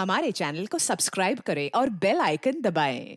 हमारे चैनल को सब्सक्राइब करें और बेल आइकन दबाएं।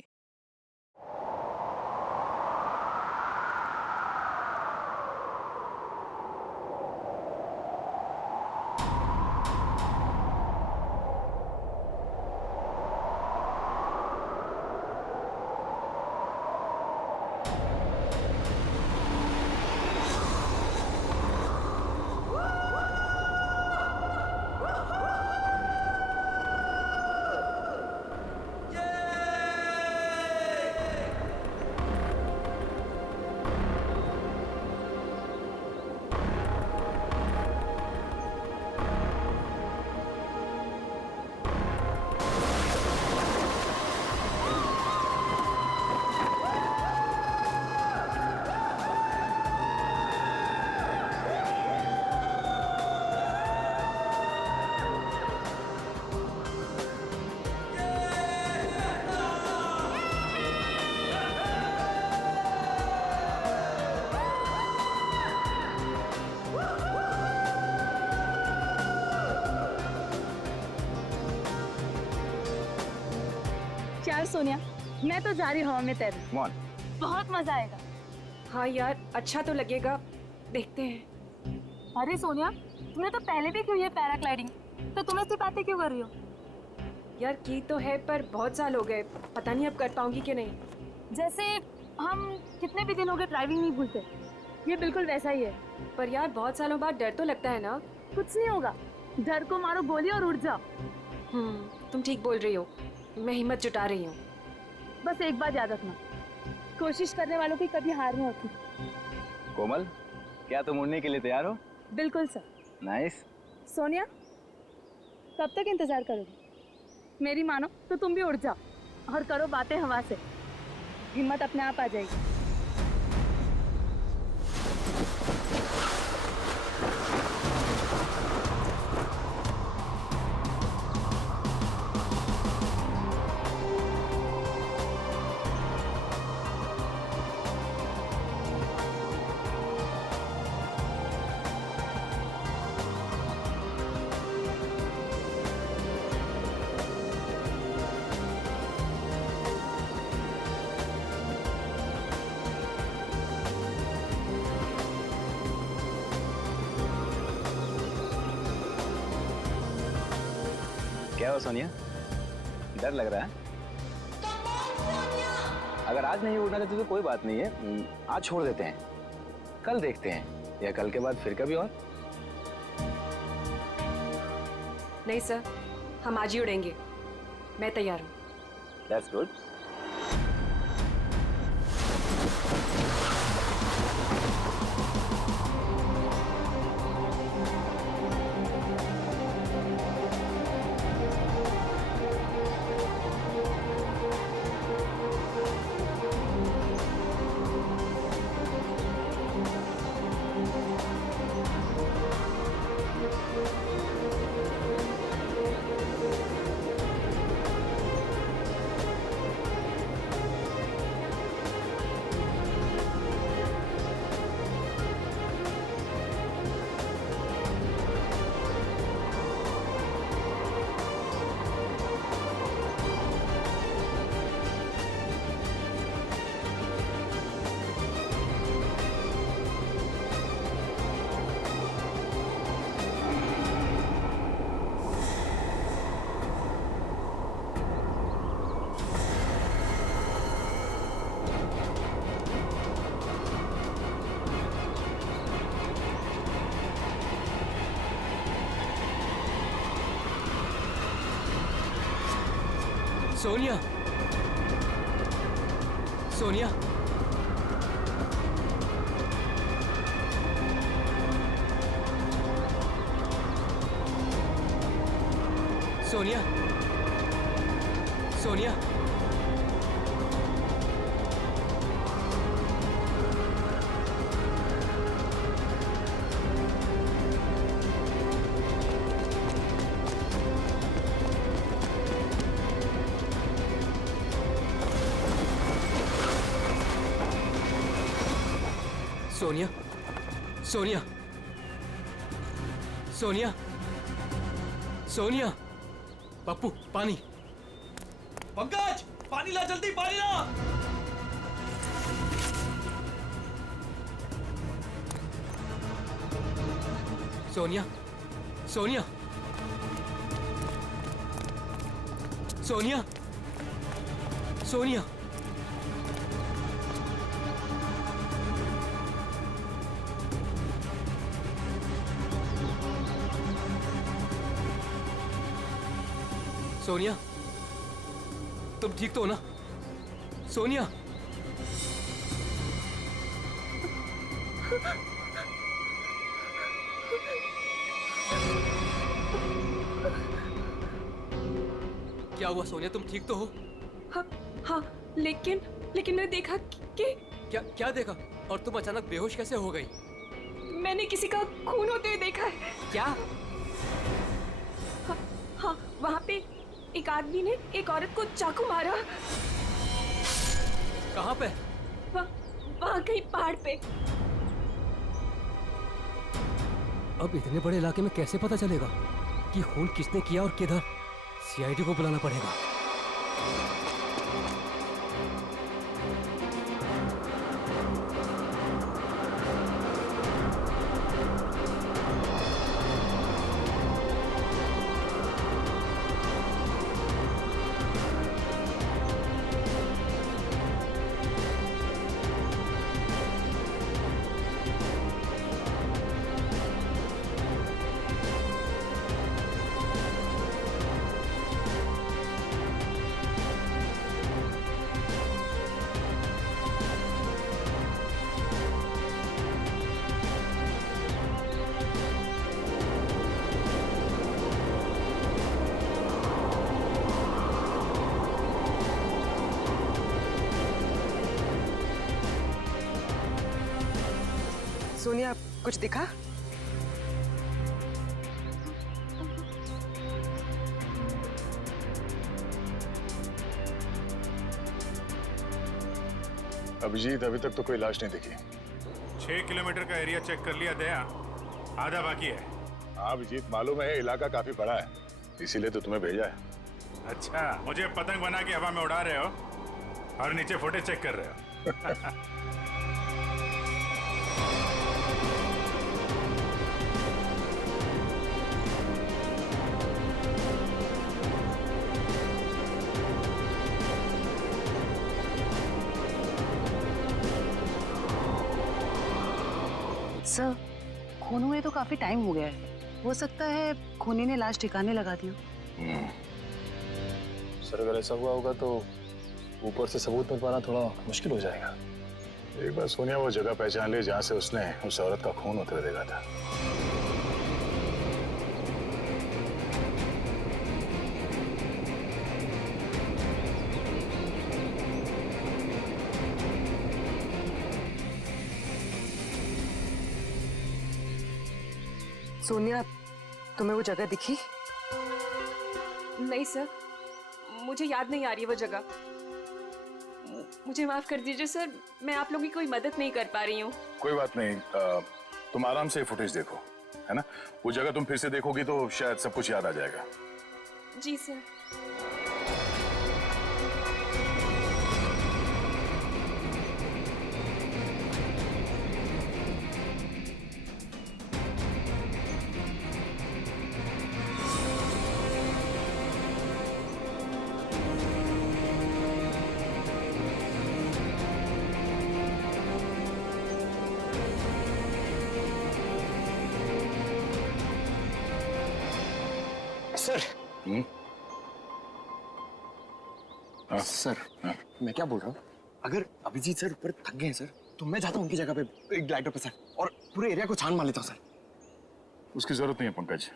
यार सोनिया, मैं तो जा रही हवा में तैरने। कौन? बहुत मजा आएगा। हाँ यार, अच्छा तो लगेगा, देखते हैं। अरे सोनिया, तुमने तो पहले भी की है पैराग्लाइडिंग, तो तुम ऐसी बातें क्यों कर रही हो? यार की तो है, पर बहुत साल हो गए, पता नहीं अब कर पाऊंगी कि नहीं। जैसे हम कितने भी दिन हो गए ड्राइविंग नहीं भूलते, ये बिल्कुल वैसा ही है। पर यार बहुत सालों बाद डर तो लगता है ना। कुछ नहीं होगा, डर को मारो गोली और उड़ जाओ। तुम ठीक बोल रही हो, मैं हिम्मत जुटा रही हूँ। बस एक बात याद रखना, कोशिश करने वालों की कभी हार नहीं होती। कोमल, क्या तुम उड़ने के लिए तैयार हो? बिल्कुल सर। नाइस। सोनिया, कब तक इंतजार करोगी? मेरी मानो तो तुम भी उड़ जाओ और करो बातें हवा से, हिम्मत अपने आप आ जाएगी। क्या हो सोनिया, डर लग रहा है? अगर आज नहीं उड़ना चाहते तो कोई बात नहीं है, आज छोड़ देते हैं, कल देखते हैं, या कल के बाद फिर कभी और। नहीं सर, हम आज ही उड़ेंगे, मैं तैयार हूँ। That's good. सोनिया, सोनिया, सोनिया, सोनिया, सोनिया, सोनिया, सोनिया, सोनिया, पप्पू पानी। पंकज पानी ला, जल्दी पानी ला। सोनिया, सोनिया, सोनिया, सोनिया। सोनिया, तुम ठीक तो हो ना? सोनिया। क्या हुआ सोनिया, तुम ठीक तो हो? हाँ हाँ, लेकिन मैंने देखा कि क्या देखा? और तुम अचानक बेहोश कैसे हो गई? मैंने किसी का खून होते हुए देखा है। क्या? हाँ, वहाँ पे एक आदमी ने एक औरत को चाकू मारा। कहाँ पे? वहाँ कहीं पहाड़ पे। अब इतने बड़े इलाके में कैसे पता चलेगा कि खून किसने किया और किधर? सीआईडी को बुलाना पड़ेगा। सोनिया, कुछ दिखा? अभिजीत, अभी तक तो कोई लाश नहीं दिखी। 6 किलोमीटर का एरिया चेक कर लिया दया, आधा बाकी है। हाँ अभिजीत, मालूम है इलाका काफी बड़ा है, इसीलिए तो तुम्हें भेजा है। अच्छा, मुझे पतंग बना के हवा में उड़ा रहे हो और नीचे फुटेज चेक कर रहे हो। सर, खून हुए तो काफी टाइम हो गया है। हो सकता है खूनी ने लाश ठिकाने लगा दी हो। सर अगर ऐसा हुआ होगा तो ऊपर से सबूत मिल पाना थोड़ा मुश्किल हो जाएगा। एक बार सोनिया वो जगह पहचान ली जहाँ से उसने उस औरत का खून होते हुए देखा था। सोनिया, तुम्हें वो जगह दिखी? नहीं सर, मुझे याद नहीं आ रही वो जगह। मुझे माफ कर दीजिए सर, मैं आप लोगों की कोई मदद नहीं कर पा रही हूँ। कोई बात नहीं, तुम आराम से फुटेज देखो, है ना? वो जगह तुम फिर से देखोगी तो शायद सब कुछ याद आ जाएगा। जी सर। सर। हाँ? सर, हाँ? मैं क्या बोल रहा हूँ, अगर अभिजीत सर ऊपर थक गए हैं सर, तो मैं जाता हूँ उनकी जगह पे एक ग्लाइडर पे सर, और पूरे एरिया को छान मार लेता हूँ सर। उसकी जरूरत नहीं है पंकज,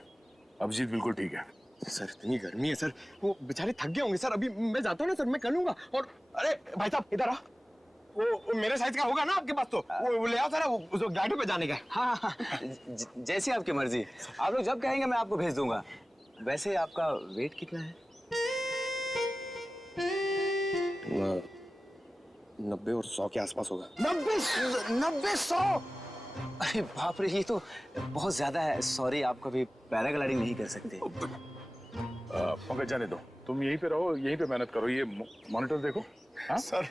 अभिजीत बिल्कुल ठीक है। सर इतनी गर्मी है सर, वो बेचारे थक गए होंगे सर। अभी मैं जाता हूँ ना सर, मैं कर लूंगा। और अरे भाई साहब इधर आ, वो मेरे साइज का होगा ना आपके पास? तो वो ले आओ सर, वो ग्लाइडर पे जाने का। हाँ, जैसी आपकी मर्जी, आप लोग जब कहेंगे मैं आपको भेज दूंगा। वैसे आपका वेट कितना है? 90 और 100 के आसपास होगा। 90-100? अरे बाप रे, ये तो बहुत ज्यादा है। सॉरी, आप कभी पैराग्लाइडिंग नहीं कर सकते। पंकज जाने दो, तुम यहीं पे रहो, यहीं पे मेहनत करो। ये मॉनिटर देखो। हाँ सर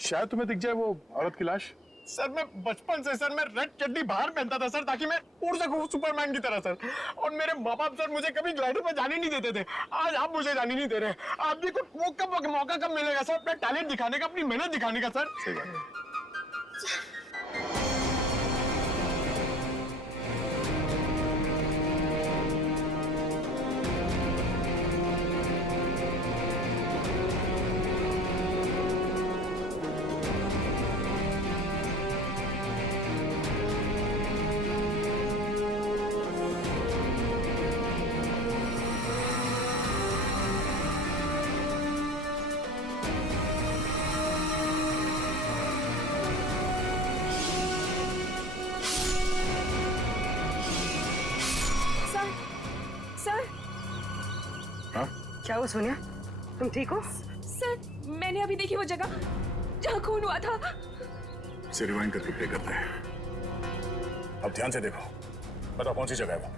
शायद तुम्हें दिख जाए वो औरत की लाश। सर मैं बचपन से सर मैं रेड चड्डी बाहर पहनता था सर, ताकि मैं उड़ सकूं सुपरमैन की तरह सर। और मेरे माँ बाप सर मुझे कभी ग्लाइडर पर जाने नहीं देते थे। आज आप मुझे जाने नहीं दे रहे। आप भी को मौका कब मिलेगा सर अपना टैलेंट दिखाने का, अपनी मेहनत दिखाने का सर? सही बात है। सर सर हाँ क्या हुआ सोनिया, तुम ठीक हो? सर मैंने अभी देखी वो जगह जहाँ खून हुआ था। इसे रिवाइंड करके प्ले करते हैं। अब ध्यान से देखो, बताओ कौन सी जगह है वो?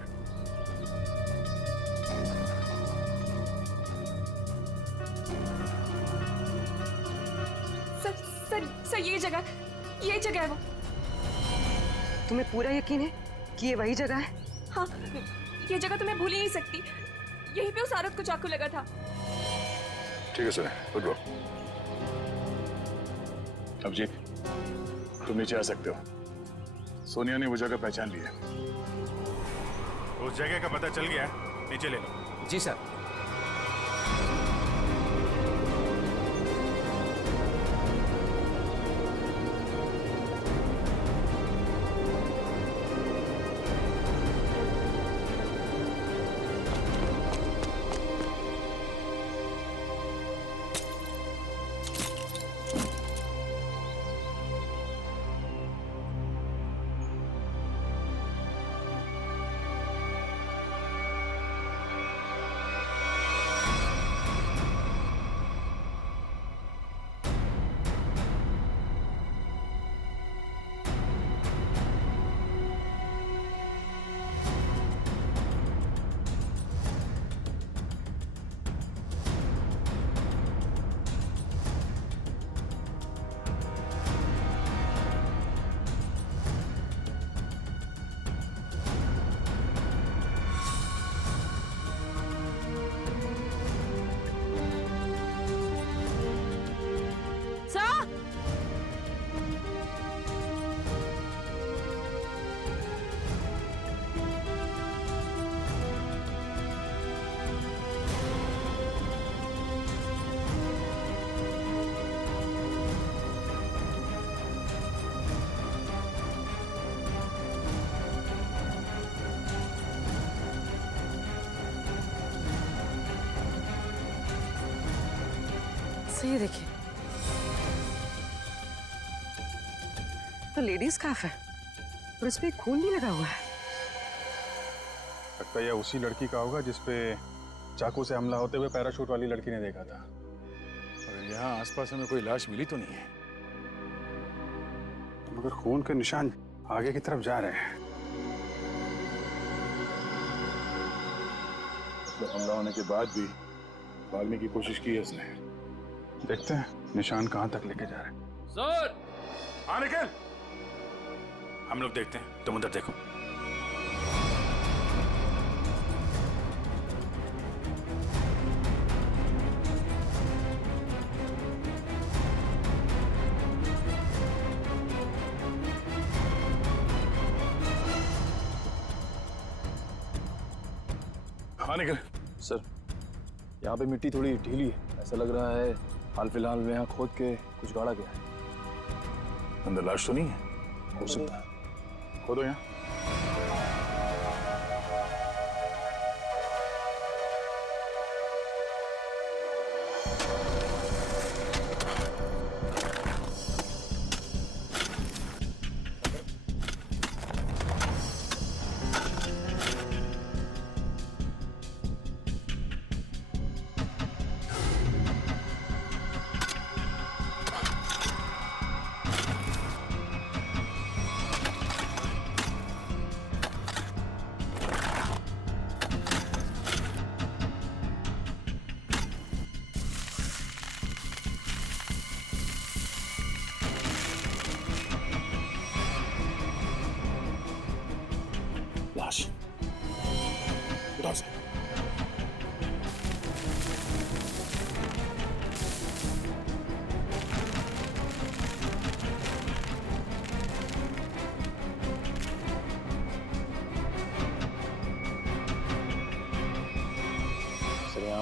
सर सर सर ये जगह है वो। तुम्हें पूरा यकीन है कि ये वही जगह है? हाँ ये जगह तो मैं भूल ही नहीं सकती। यहीं पे उस औरत को चाकू लगा था। ठीक है सर, गुड वर्क। अभिजीत तुम नीचे आ सकते हो। सोनिया ने वो जगह पहचान ली है। उस जगह का पता चल गया, नीचे ले लो। जी सर। सही देखिए, तो लेडीज स्कार्फ है और इस पे खून भी लगा हुआ है। लगता है यह उसी लड़की का होगा जिसपे चाकू से हमला होते हुए पैराशूट वाली लड़की ने देखा था। और यहाँ आसपास हमें कोई लाश मिली तो नहीं है, मगर खून के निशान आगे की तरफ जा रहे हैं। मतलब हमला होने के बाद भी भागने की कोशिश की है उसने। देखते हैं निशान कहाँ तक लेके जा रहे हैं। सर हाँ निकल, हम लोग देखते हैं, तुम उधर देखो। हाँ निकल। सर यहाँ पे मिट्टी थोड़ी ढीली है, ऐसा लग रहा है हाल फिलहाल में यहाँ खोद के कुछ गाड़ा गया है। अंदर लाश तो नहीं है? हो सकता है। खोदो यहाँ।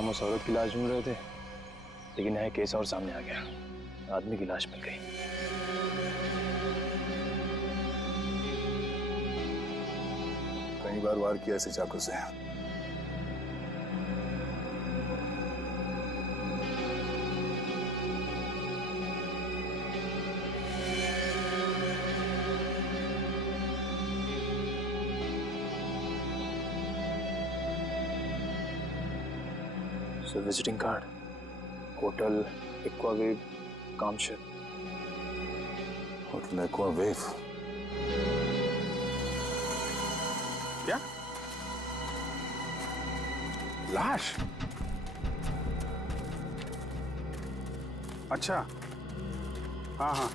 हम उस औरत की लाश ढूंढ रहे थे, लेकिन यहाँ केस और सामने आ गया। आदमी की लाश मिल गई। कई बार वार किया ऐसे चाकू से। So visiting card, hotel Aquawave, Kamshit. Hotel Aquawave. क्या? लाश? अच्छा, हाँ हाँ।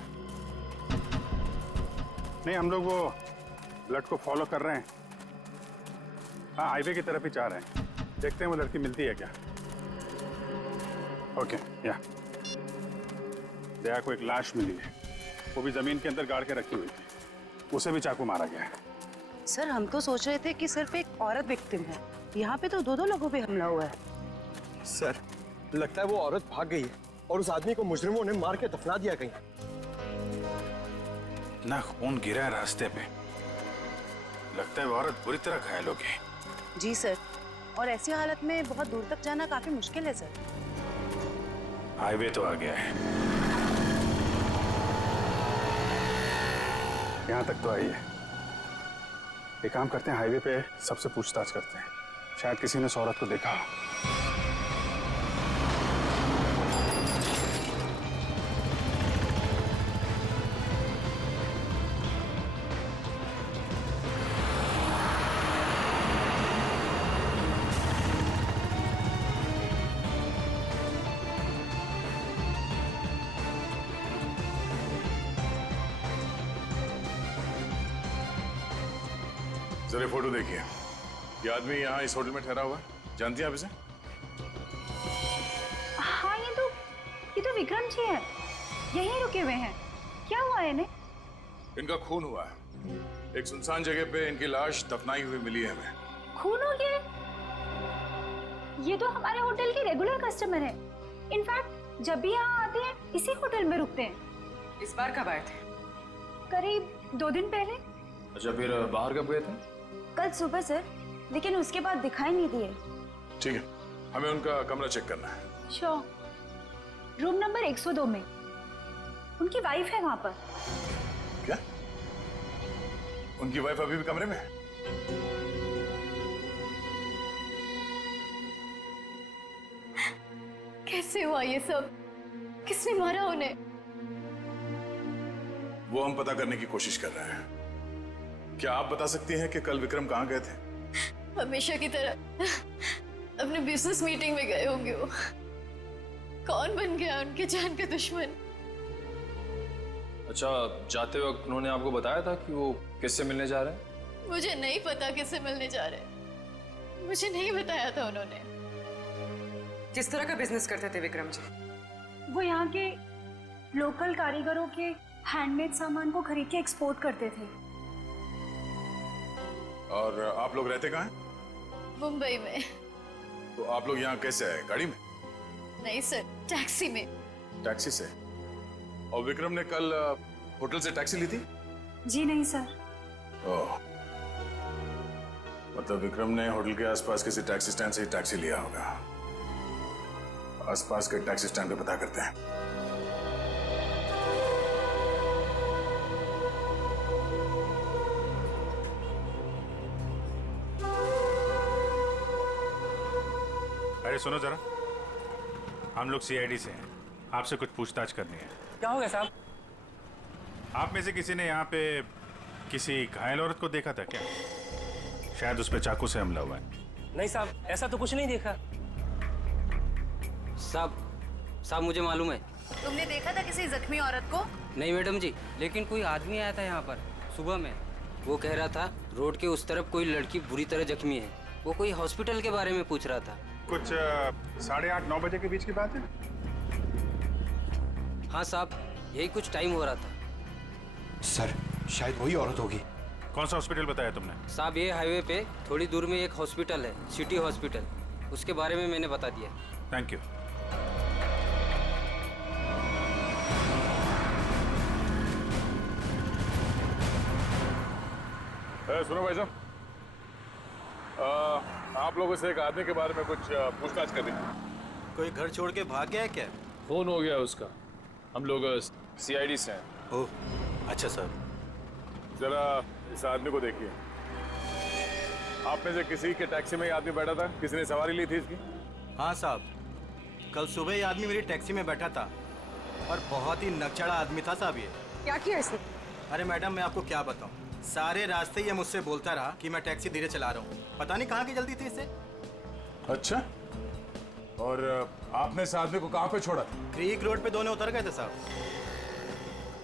नहीं, हम लोग वो ब्लड को फॉलो कर रहे हैं। हाँ, हाईवे की तरफ ही जा रहे हैं। देखते हैं वो लड़की मिलती है क्या। ओके, या दया को एक लाश मिली है, वो भी जमीन के अंदर गाड़ के रखी हुई थी। उसे भी चाकू मारा गया है। सर हम तो सोच रहे थे कि सिर्फ एक औरत विक्टिम है, यहाँ पे तो दो लोगों पे हमला हुआ है। सर, लगता है वो औरत भाग गई है और उस आदमी को मुजरिमों ने मार के दफना दिया कहीं। ना खून गिरा है रास्ते पे, लगता है वो औरत बुरी तरह घायल हो गई। जी सर, और ऐसी हालत में बहुत दूर तक जाना काफी मुश्किल है सर। हाईवे तो आ गया है, यहाँ तक तो आई है। एक काम करते हैं, हाईवे पे सबसे पूछताछ करते हैं, शायद किसी ने उस औरत को देखा हो। जरा फोटो देखिए। ये आदमी यहाँ इस होटल में ठहरा हुआ है, जानती हैं आप इसे? हाँ, ये तो विक्रम जी है, यहीं रुके हुए हैं। क्या हुआ है इन्हें? इनका खून हुआ है, एक सुनसान जगह पे इनकी लाश दफनाई हुई मिली है हमें। खून हो गया है? ये तो हमारे होटल के रेगुलर कस्टमर है। इनफैक्ट जब भी यहाँ आते हैं इसी होटल में रुकते हैं। इस बार कब आए थे? करीब 2 दिन पहले। अच्छा, फिर बाहर कब गए थे? कल सुबह सर, लेकिन उसके बाद दिखाई नहीं दिए। ठीक है, हमें उनका कमरा चेक करना है। श्योर। रूम नंबर 102 में उनकी वाइफ है वहां पर। क्या? उनकी वाइफ अभी भी कमरे में है? कैसे हुआ ये सब? किसने मारा उन्हें? वो हम पता करने की कोशिश कर रहे हैं। क्या आप बता सकती हैं कि कल विक्रम कहाँ गए थे? हमेशा की तरह अपने बिजनेस मीटिंग में गए होंगे वो। कौन बन गया उनके जान का दुश्मन? अच्छा, जाते वक्त उन्होंने आपको बताया था कि वो किससे मिलने जा रहे हैं? मुझे नहीं पता किससे मिलने जा रहे हैं, मुझे नहीं बताया था उन्होंने। किस तरह का बिजनेस करते थे विक्रम जी? वो यहाँ के लोकल कारीगरों के हैंडमेड सामान को खरीद के एक्सपोर्ट करते थे। और आप लोग रहते कहाँ हैं? मुंबई में। तो आप लोग यहाँ कैसे आए? गाड़ी में? नहीं सर, टैक्सी में। टैक्सी से? और विक्रम ने कल होटल से टैक्सी ली थी? जी नहीं सर। ओह, मतलब विक्रम ने होटल के आसपास किसी टैक्सी स्टैंड से ही टैक्सी लिया होगा। आसपास के टैक्सी स्टैंड पे पता करते हैं। अरे सुनो जरा, हम लोग सीआईडी से हैं, आपसे कुछ पूछताछ करनी है। क्या हो गया साहब? आप में से किसी ने यहाँ पे किसी घायल औरत को देखा था क्या? शायद उस पे चाकू से हमला हुआ है। नहीं साहब, ऐसा तो कुछ नहीं देखा। साहब मुझे मालूम है। तुमने देखा था किसी जख्मी औरत को? नहीं मैडम जी, लेकिन कोई आदमी आया था यहाँ पर सुबह में। वो कह रहा था रोड के उस तरफ कोई लड़की बुरी तरह जख्मी है। वो कोई हॉस्पिटल के बारे में पूछ रहा था। कुछ 8:30-9 बजे के बीच की बात है। हाँ साहब, यही कुछ टाइम हो रहा था। सर, शायद वही औरत होगी। कौन सा हॉस्पिटल बताया तुमने? साहब ये हाईवे पे थोड़ी दूर में एक हॉस्पिटल है, सिटी हॉस्पिटल। उसके बारे में मैंने बता दिया। Thank you. सुनो भाई साहब, आप लोगों से एक आदमी के बारे में कुछ पूछताछ करनी है। कोई घर छोड़ के भाग गया है क्या? फोन हो गया उसका। हम लोग सीआईडी से हैं। ओह, अच्छा सर। जरा इस आदमी को देखिए। आप में से किसी के टैक्सी में ये आदमी बैठा था? किसी ने सवारी ली थी इसकी? हाँ साहब, कल सुबह ये आदमी मेरी टैक्सी में बैठा था और बहुत ही नकचड़ा आदमी था साहब ये। क्या किया इसने? अरे मैडम, मैं आपको क्या बताऊं, सारे रास्ते ये मुझसे बोलता रहा कि मैं टैक्सी धीरे चला रहा हूँ। पता नहीं कहाँ की जल्दी थी इसे। अच्छा, और आपने इस आदमी को कहाँ पे छोड़ा था? क्रीक रोड पे दोनों उतर गए थे साहब।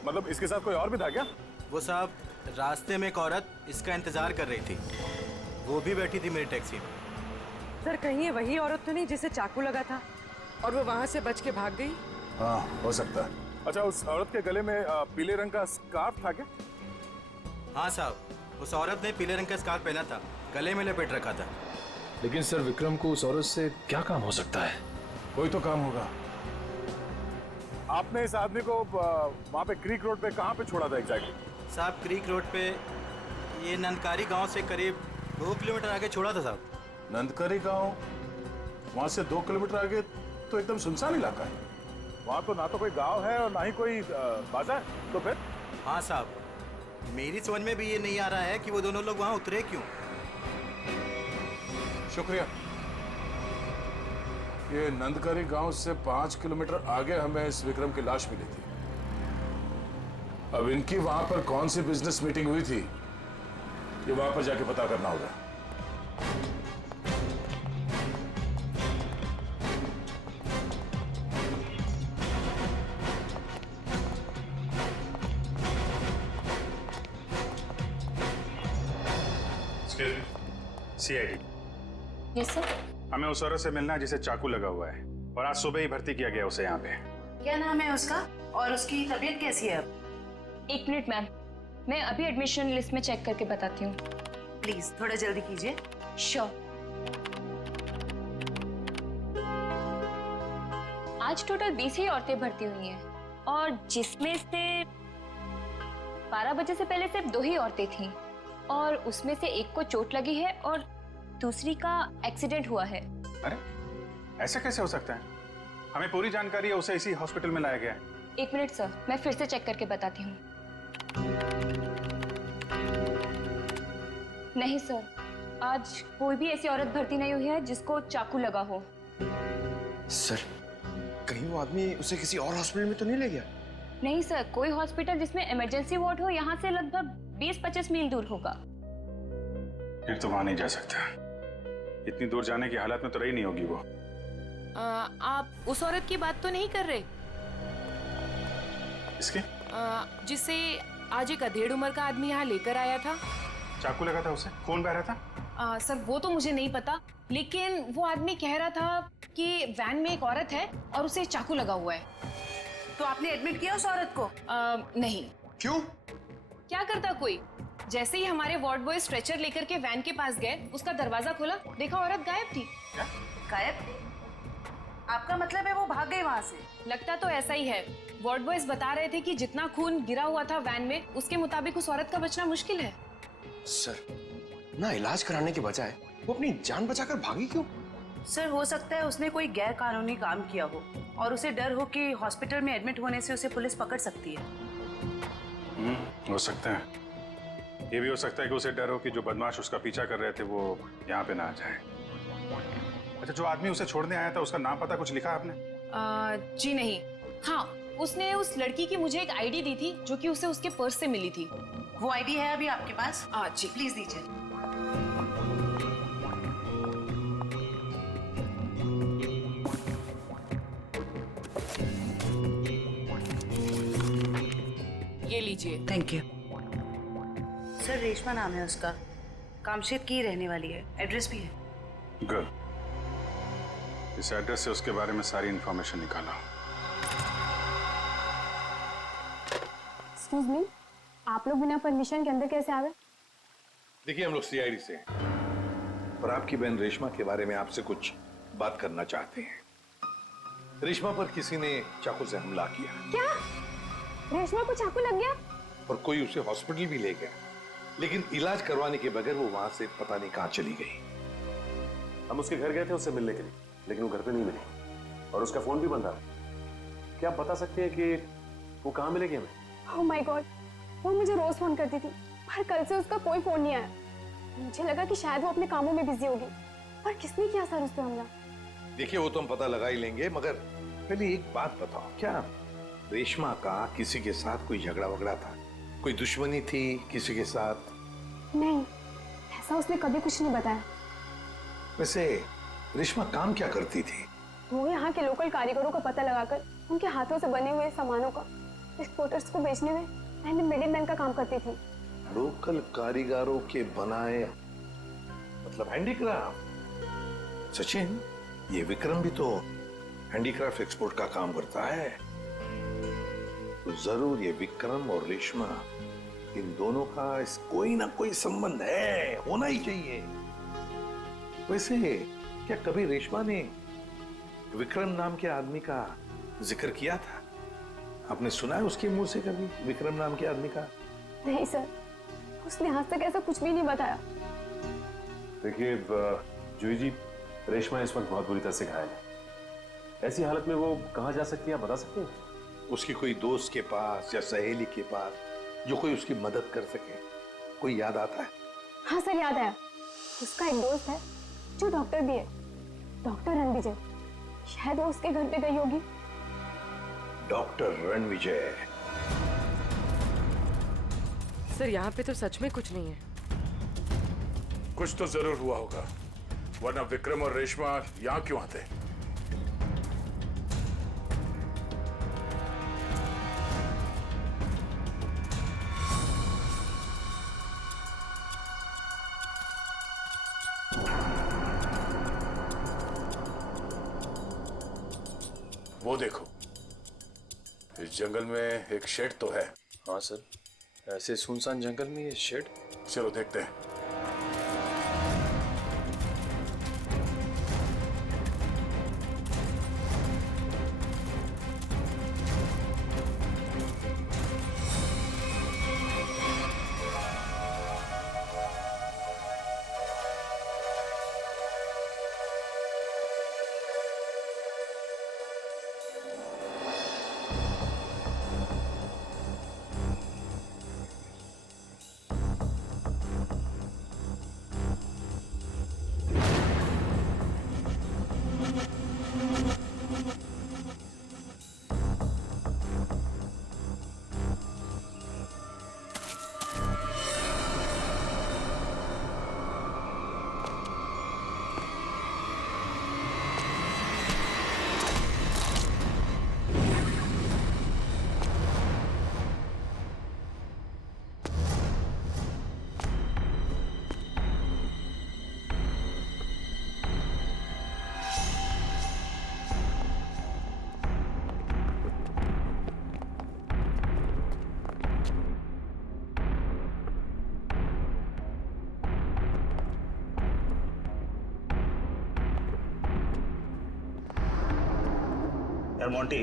मतलब इसके साथ कोई और भी था क्या? वो साहब, रास्ते में एक औरत इसका इंतजार कर रही थी, वो भी बैठी थी मेरी टैक्सी में। सर, कहीं ये वही औरत तो नहीं जिसे चाकू लगा था और वो वहाँ से बच के भाग गई? हाँ, हो सकता है। अच्छा, उस औरत के गले में पीले रंग का स्कार्फ था क्या? हाँ साहब, उस औरत ने पीले रंग का स्कार्फ पहना था, गले में लपेट रखा था। लेकिन सर, विक्रम को उस औरत से क्या काम हो सकता है? कोई तो काम होगा। आपने इस आदमी को वहाँ पे क्रीक रोड पे कहाँ पे छोड़ा था एग्जैक्टली? साहब, क्रीक रोड पे ये नंदकारी गांव से करीब 2 किलोमीटर आगे छोड़ा था साहब। नंदकरी गांव? वहाँ से 2 किलोमीटर आगे तो एकदम सुनसान इलाका है। वहाँ तो ना तो कोई गांव है और ना ही कोई बाजार। तो फिर? हाँ साहब, मेरी समझ में भी ये नहीं आ रहा है कि वो दोनों लोग वहाँ उतरे क्यों। शुक्रिया। ये नंदकरी गांव से 5 किलोमीटर आगे हमें इस विक्रम की लाश मिली थी। अब इनकी वहां पर कौन सी बिजनेस मीटिंग हुई थी, ये वहां पर जाके पता करना होगा। सीआईडी। Yes sir. हमें उस औरत से मिलना है जिसे चाकू लगा हुआ है और आज सुबह ही भर्ती किया गया उसे यहाँ पे। क्या नाम है उसका और उसकी तबीयत कैसी है अब? 1 मिनट मैम, मैं अभी एडमिशन लिस्ट में चेक करके बताती हूँ। प्लीज थोड़ा जल्दी कीजिए। श्योर। आज टोटल 20 ही औरतें भर्ती हुई हैं और जिसमें से 12 बजे से पहले सिर्फ 2 ही औरतें थीं और उसमें से एक को चोट लगी है और दूसरी का एक्सीडेंट हुआ है। अरे, ऐसा कैसे हो सकता है? हमें पूरी जानकारी है, उसे इसी हॉस्पिटल में लाया गया है। 1 मिनट सर, मैं फिर से चेक करके बताती हूँ। नहीं सर, आज कोई भी ऐसी औरत भर्ती नहीं हुई है जिसको चाकू लगा हो। सर, कहीं वो आदमी उसे किसी और हॉस्पिटल में तो नहीं ले गया? नहीं सर, कोई हॉस्पिटल जिसमें इमरजेंसी वार्ड हो यहाँ से लगभग 20-25 मील दूर होगा। फिर तो वहां नहीं जा सकता। इतनी दूर जाने की हालत में तो रही नहीं होगी वो। आप उस औरत की बात तो नहीं कर रहे? इसके? जिसे आज एक अधेड़ उम्र का आदमी यहाँ लेकर आया था। चाकू लगा था उसे? खून बह रहा था? सर, वो तो मुझे नहीं पता, लेकिन वो आदमी कह रहा था कि वैन में एक औरत है और उसे चाकू लगा हुआ है। तो आपने एडमिट किया उस औरत को? नहीं। क्यों? क्या करता कोई? जैसे ही हमारे वार्ड बॉय स्ट्रेचर लेकर के वैन के पास गए, उसका दरवाजा खोला, देखा औरत गायब थी। क्या? गायब? आपका मतलब है वो भाग गई वहाँ से? लगता तो ऐसा ही है। वार्ड बॉयज बता रहे थे कि जितना खून गिरा हुआ था वैन में, उसके मुताबिक उस औरत का बचना मुश्किल है। सर, ना इलाज कराने के बजाय वो अपनी जान बचाकर भागी क्यों? सर, हो सकता है उसने कोई गैर कानूनी काम किया हो और उसे डर हो कि हॉस्पिटल में एडमिट होने से उसे पुलिस पकड़ सकती है। हो सकता है। ये भी हो सकता है कि उसे डर हो कि जो बदमाश उसका पीछा कर रहे थे वो यहाँ पे ना आ जाए। अच्छा, जो आदमी उसे छोड़ने आया था उसका नाम पता कुछ लिखा आपने? जी नहीं। हाँ, उसने उस लड़की की मुझे एक आईडी दी थी जो कि उसे उसके पर्स से मिली थी। वो आईडी है अभी आपके पास? जी प्लीज दीजिए। ये लीजिए। Thank you. सर, रेशमा नाम है उसका, कामशेद की रहने वाली है, एड्रेस भी है। गुड। इस एड्रेस से उसके बारे में सारी इंफॉर्मेशन निकाला। एक्सक्यूज मी, आप लोग बिना परमिशन के अंदर कैसे आ गए? देखिए, हम लोग सीआईडी से हैं और आपकी बहन रेशमा के बारे में आपसे कुछ बात करना चाहते हैं। रेशमा पर किसी ने चाकू से हमला किया। क्या रेशमा को चाकू लग गया? और कोई उसे हॉस्पिटल भी ले गया, लेकिन इलाज करवाने के बगैर वो वहां से पता नहीं कहां चली गई। हम उसके घर गए थे उससे मिलने के लिए, लेकिन वो घर पे नहीं मिली और उसका फोन भी बंद था। क्या आप बता सकते हैं कि वो कहाँ मिलेगी हमें? ओह माय गॉड, वो मुझे रोज फोन करती थी, पर कल से उसका कोई फोन नहीं आया। मुझे लगा कि शायद वो अपने कामों में बिजी होगी। पर किसने किया सर उस पे हमला? देखिए वो तो हम पता लगा ही लेंगे, मगर पहले एक बात बताओ, क्या रेशमा का किसी के साथ कोई झगड़ा वगड़ा था? कोई दुश्मनी थी किसी के साथ? नहीं, ऐसा उसने कभी कुछ नहीं बताया। वैसे रेशमा काम क्या करती थी? वो यहाँ के लोकल कारीगरों का पता लगाकर उनके हाथों से बने हुए सामानों का एक्सपोर्टर्स को बेचने में एंड मिडिलमैन का काम करती थी। लोकल कारीगरों के बनाए, मतलब हैंडीक्राफ्ट। सचिन, ये विक्रम भी तो हैंडीक्राफ्ट एक्सपोर्ट का काम करता है, तो जरूर ये विक्रम और रेशमा, इन दोनों का कोई ना कोई संबंध है, होना ही चाहिए। वैसे क्या कभी रेशमा ने विक्रम नाम के आदमी का जिक्र किया था? आपने सुना है उसके मुंह से कभी विक्रम नाम के आदमी का? नहीं सर, उसने आज तक ऐसा कुछ भी नहीं बताया। देखिए जूही जी, रेशमा इस वक्त बहुत बुरी तरह से घायल है। ऐसी हालत में वो कहाँ जा सकती है, आप बता सकते हैं? उसकी कोई दोस्त के पास या सहेली के पास जो कोई उसकी मदद कर सके, कोई याद आता है? हाँ सर, याद आया। उसका एक दोस्त है जो डॉक्टर भी है, डॉक्टर रणविजय। शायद वो उसके घर पे गई होगी। डॉक्टर रणविजय? सर यहाँ पे तो सच में कुछ नहीं है। कुछ तो जरूर हुआ होगा, वरना विक्रम और रेशमा यहाँ क्यों आते? वो देखो, इस जंगल में एक शेड तो है। हाँ सर, ऐसे सुनसान जंगल में ये शेड? चलो देखते हैं। यार मोंटी,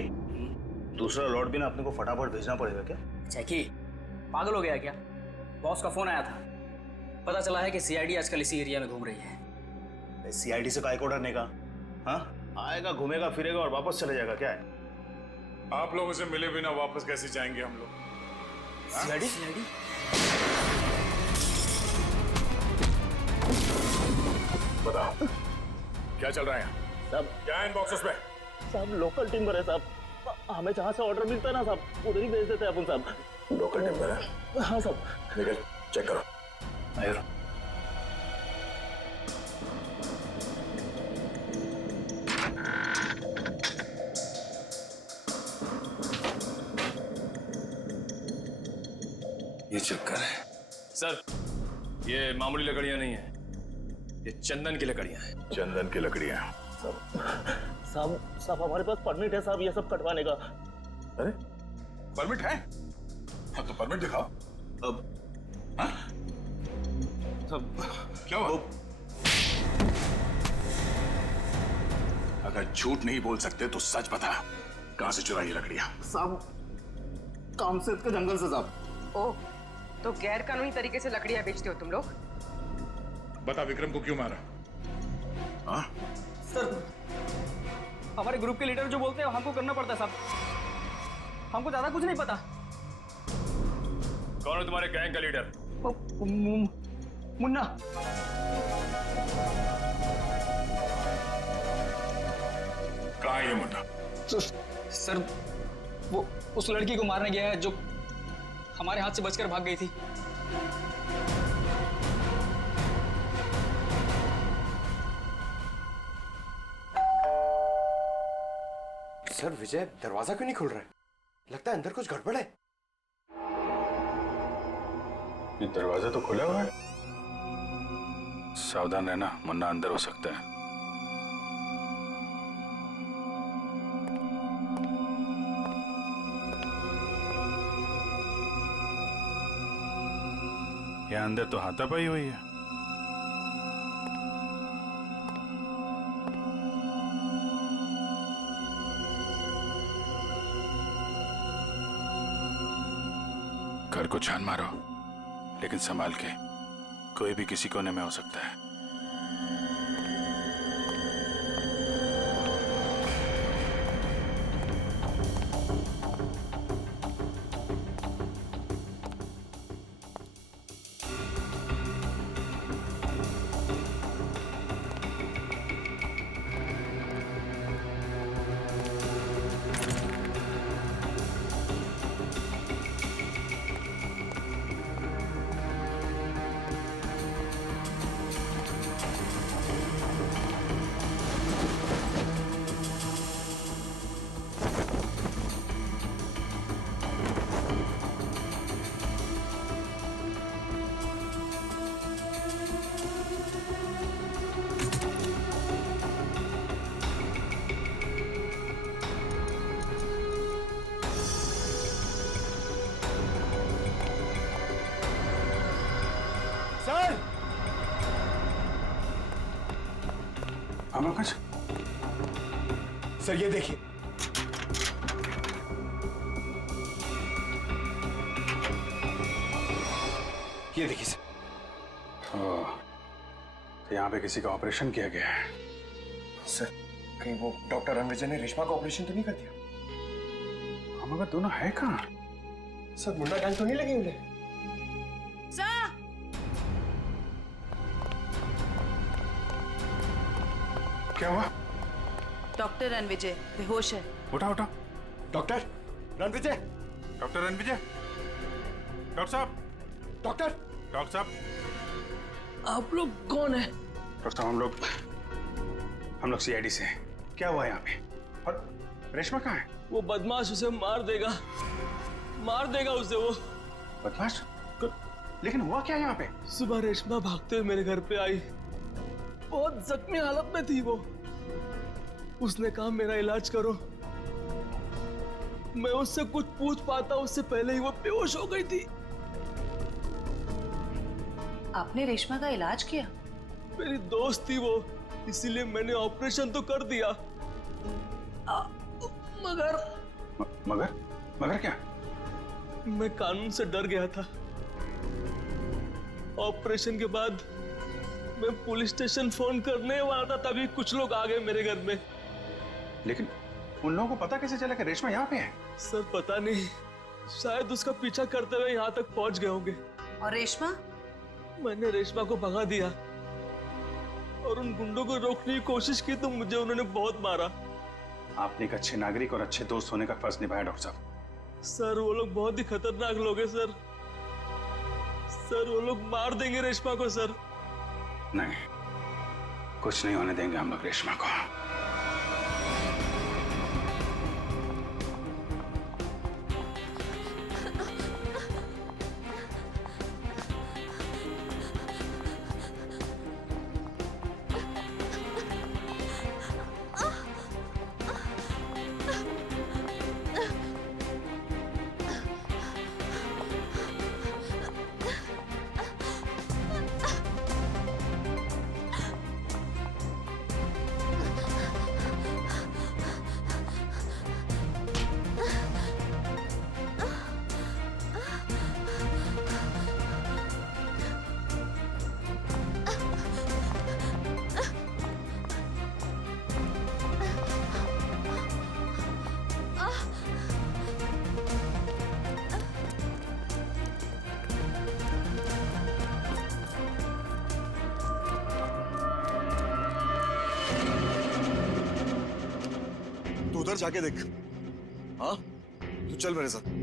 दूसरा लॉट भी ना अपने को फटाफट भेजना पड़ेगा क्या? जैकी, पागल हो गया क्या? बॉस का फोन आया था, पता चला है कि सीआईडी आजकल इसी एरिया में घूम रही है। सीआईडी से काय को डरने का? हाँ, आएगा, घूमेगा फिरेगा और वापस चले जाएगा। क्या है? आप लोगों से मिले बिना वापस कैसे जाएंगे हम लोग? सीआईडी? बताओ क्या चल रहा है यहाँ? सब क्या है इन बॉक्सेस में? सब लोकल टिम्बर है साहब। हमें जहाँ से ऑर्डर मिलता है ना साहब, उधर ही भेज देते हैं अपन साहब। लोकल टिम्बर है? हाँ साहब। निकल, चेक करो। आयर। ये चक्कर है सर, ये मामूली लकड़ियां नहीं है, ये चंदन की लकड़ियां हैं। चंदन की लकड़ियां? साहब हमारे पास परमिट है साहब ये सब कटवाने का। अरे परमिट है? हाँ तो परमिट दिखाओ। अब हाँ? सब क्या हुआ? अगर झूठ नहीं बोल सकते तो सच बता, कहां से चुराई लकड़ियां? साहब कामसेद के जंगल से साहब। ओह, तो गैर कानूनी तरीके से लकड़ियां बेचते हो तुम लोग? बता विक्रम को क्यों मारा? हाँ? सर, हमारे ग्रुप के लीडर जो बोलते हैं हमको करना पड़ता है साहब। हमको ज्यादा कुछ नहीं पता। कौन है तुम्हारे गैंग का लीडर? मुन्ना। कहाँ है ये मुन्ना? सर, वो उस लड़की को मारने गया है जो हमारे हाथ से बचकर भाग गई थी। सर विजय दरवाजा क्यों नहीं खुल रहा है? लगता है अंदर कुछ गड़बड़ है। ये दरवाजा तो खुला हुआ है। सावधान रहना, मुन्ना अंदर हो सकता है। यहाँ अंदर तो हाथापाई हुई है। घर को छान मारो, लेकिन संभाल के। कोई भी किसी कोने में हो सकता है। कुछ सर, ये देखिए। ये देखिए सर। तो यहाँ पे किसी का ऑपरेशन किया गया है। सर कहीं वो डॉक्टर रणविजय ने रेशमा का ऑपरेशन तो नहीं कर दिया? हम अगर दोनों है कहाँ? सर मुन्ना गैंग तो नहीं लगी उन्हें? क्या हुआ? डॉक्टर रणविजय बेहोश है। उठा उठा। Doctor Ranvijay, doctor Ranvijay, doctor साहब, डॉक्टर साहब। आप लोग कौन है? डॉक्टर साहब हम लोग सीआईडी से हैं। क्या हुआ यहाँ पे? और रेशमा कहाँ है? वो बदमाश उसे मार देगा उसे वो। बदमाश? लेकिन हुआ क्या यहाँ पे? सुबह रेशमा भागते हुए मेरे घर पे आई। बहुत जख्मी हालत में थी वो। उसने कहा मेरा इलाज करो। मैं उससे कुछ पूछ पाता उससे पहले ही वो बेहोश हो गई थी। आपने रेशमा का इलाज किया? मेरी दोस्त थी वो, इसीलिए मैंने ऑपरेशन तो कर दिया। मगर क्या? मैं कानून से डर गया था। ऑपरेशन के बाद मैं पुलिस स्टेशन फोन करने वाला था, तभी कुछ लोग आ गए मेरे घर में। लेकिन उन लोगों को पता कैसे चला कि रेशमा यहाँ पे है? सर पता नहीं, शायद उसका पीछा करते हुए यहाँ तक पहुँच गए होंगे। और रेशमा? मैंने रेशमा को भगा दिया और उन गुंडों को रोकने की कोशिश की तो मुझे उन्होंने बहुत मारा। आपने एक अच्छे नागरिक और अच्छे दोस्त होने का फर्ज निभाया डॉक्टर साहब। सर वो लोग बहुत ही खतरनाक लोग हैं सर। वो लोग मार देंगे रेशमा को सर। नहीं, कुछ नहीं होने देंगे हम लोग रेशमा को। बार जाके देख। हाँ, तू चल मेरे साथ।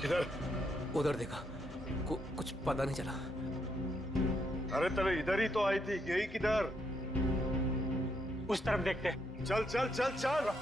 किधर? उधर देखा, कुछ पता नहीं चला। अरे तेरे इधर ही तो आई थी, यही किधर? उस तरफ देखते। चल चल चल चल।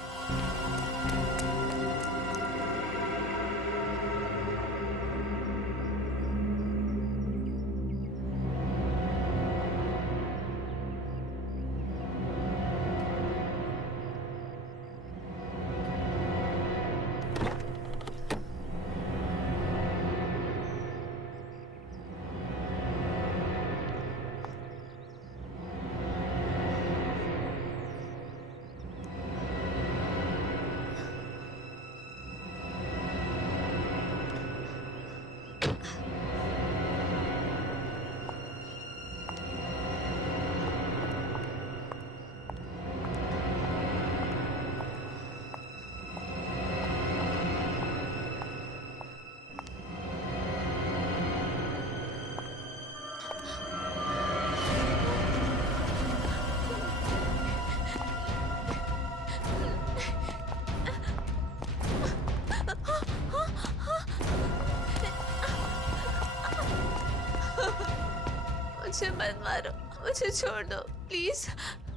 मुझे मत मारो, मुझे छोड़ दो प्लीज।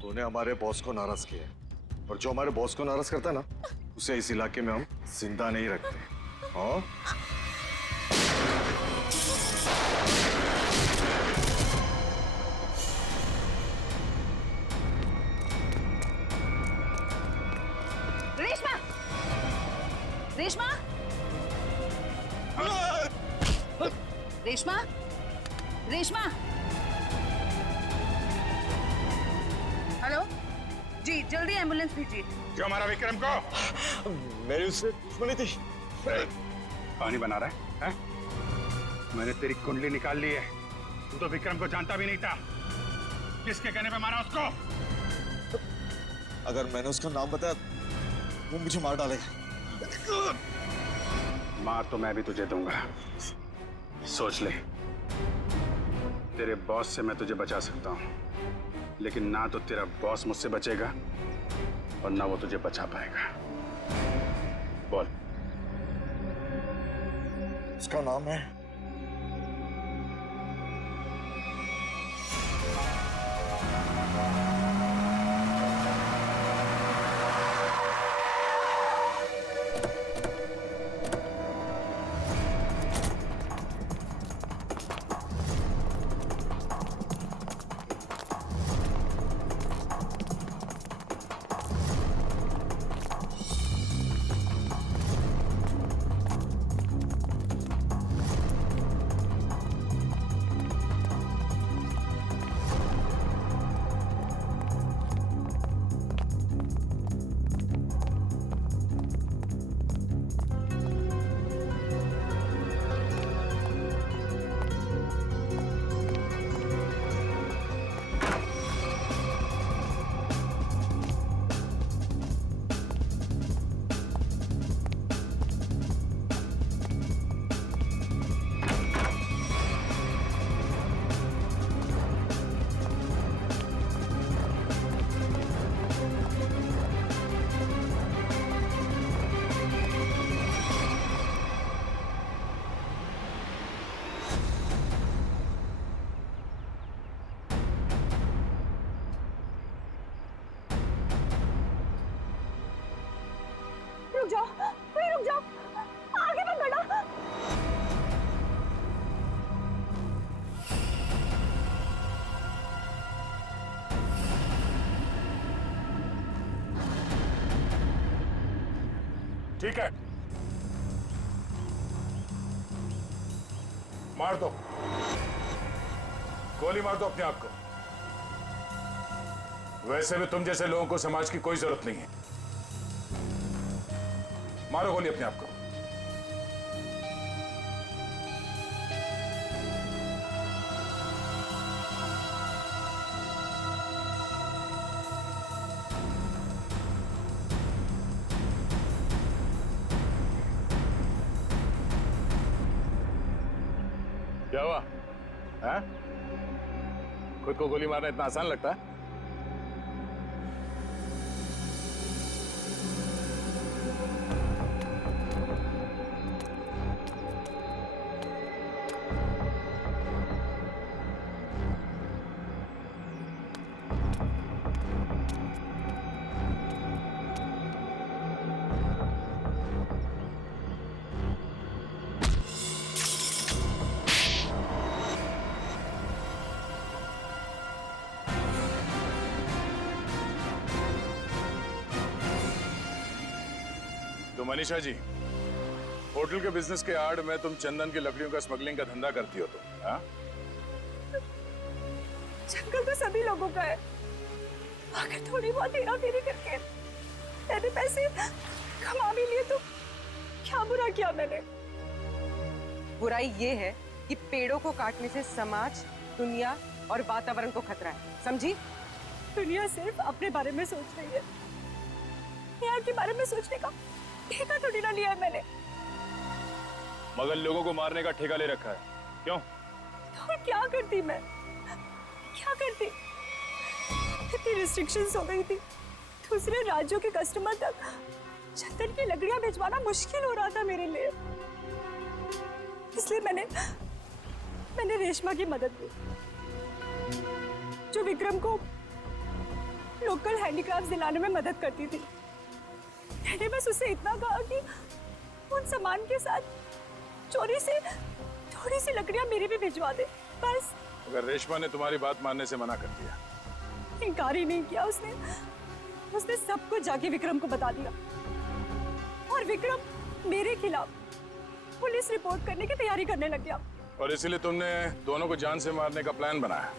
तूने हमारे बॉस को नाराज किया है, और जो हमारे बॉस को नाराज करता है ना, उसे इस इलाके में हम जिंदा नहीं रखते। हाँ? रेशमा! रेशमा! रेशमा! रेशमा! हेलो जी, जल्दी एम्बुलेंस भेजिए। क्यों मारा विक्रम को? मेरी उससे दुश्मनी थी। पानी बना रहा है, हैं? मैंने तेरी कुंडली निकाल ली है। तू तो विक्रम को जानता भी नहीं था। किसके कहने पे मारा उसको? अगर मैंने उसका नाम बताया, वो मुझे मार डालेगा। मार तो मैं भी तुझे दूंगा। सोच ले, तेरे बॉस से मैं तुझे बचा सकता हूँ, लेकिन ना तो तेरा बॉस मुझसे बचेगा और ना वो तुझे बचा पाएगा। बोल। उसका नाम है रुक जाओ, कोई रुक जाओ, आगे मत बढ़ो। ठीक है, मार दो, गोली मार दो अपने आप को। वैसे भी तुम जैसे लोगों को समाज की कोई जरूरत नहीं है। मारो गोली अपने आप को। क्या हुआ? हैं? खुद को गोली मारना इतना आसान लगता है? तो मनीषा जी, होटल के बिजनेस के आड़ में तुम चंदन की लकड़ियों का स्मगलिंग का धंधा करती हो तुम, हाँ? जंगल तो सभी लोगों का है। अगर थोड़ी बहुत हेरा फेरी करके मैंने पैसे कमा भी लिए तो क्या बुरा किया मैंने? बुराई ये है कि पेड़ों को काटने से समाज, दुनिया और वातावरण को खतरा है, समझी? दुनिया सिर्फ अपने बारे में सोच रही है, यहाँ के बारे में सोचने का ठेका थोड़ी ना लिया है मैंने। मगर लोगों को मारने का ठेका ले रखा है, क्यों? तो क्या करती मैं? क्या करती? इतनी रिस्ट्रिक्शंस हो गई थी, दूसरे राज्यों के कस्टमर तक चंदन की लकड़ियां भिजवाना मुश्किल हो रहा था मेरे लिए। इसलिए मैंने रेशमा की मदद की, जो विक्रम को लोकल हैंडीक्राफ्ट दिलाने में मदद करती थी। मैंने बस उससे इतना कहा कि उन सामान के साथ चोरी से थोड़ी सी लकड़ियां मेरी भी भिजवा दे, बस। अगर रेशमा ने तुम्हारी बात मानने से मना कर दिया? इनकार ही नहीं किया उसने सब कुछ जाके विक्रम को बता दिया और विक्रम मेरे खिलाफ पुलिस रिपोर्ट करने की तैयारी करने लग गया। और इसीलिए तुमने दोनों को जान से मारने का प्लान बनाया,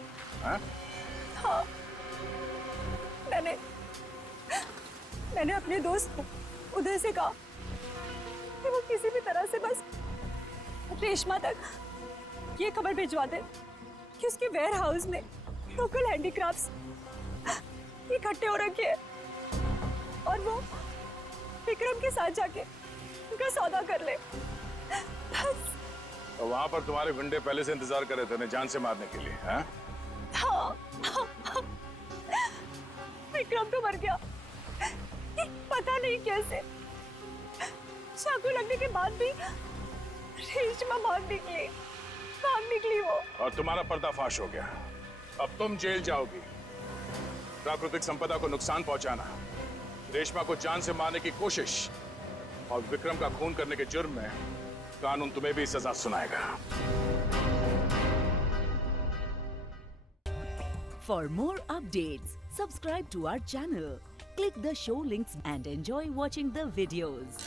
हाँ? हाँ, मैंने अपने दोस्त उदय से कहा कि वो किसी भी तरह से बस रेशमा तक ये खबर भिजवा दे कि उसके वेयर हाउस में लोकल हैंडीक्राफ्ट्स इकट्ठे हो रखे हैं और वो विक्रम के साथ जाके उनका सौदा कर ले। और वहां पर तुम्हारे गुंडे पहले से इंतजार कर रहे थे उन्हें जान से मारने के लिए, हाँ? हाँ, विक्रम तो मर गया, पता नहीं कैसे। चाकू लगने के बाद भी रेशमा भाग निकली वो। और तुम्हारा पर्दाफाश हो गया। अब तुम जेल जाओगी। प्राकृतिक संपदा को नुकसान पहुंचाना, रेशमा को जान से मारने की कोशिश और विक्रम का खून करने के जुर्म में कानून तुम्हें भी सजा सुनाएगा। For more updates, subscribe to our channel, click the show links and enjoy watching the videos.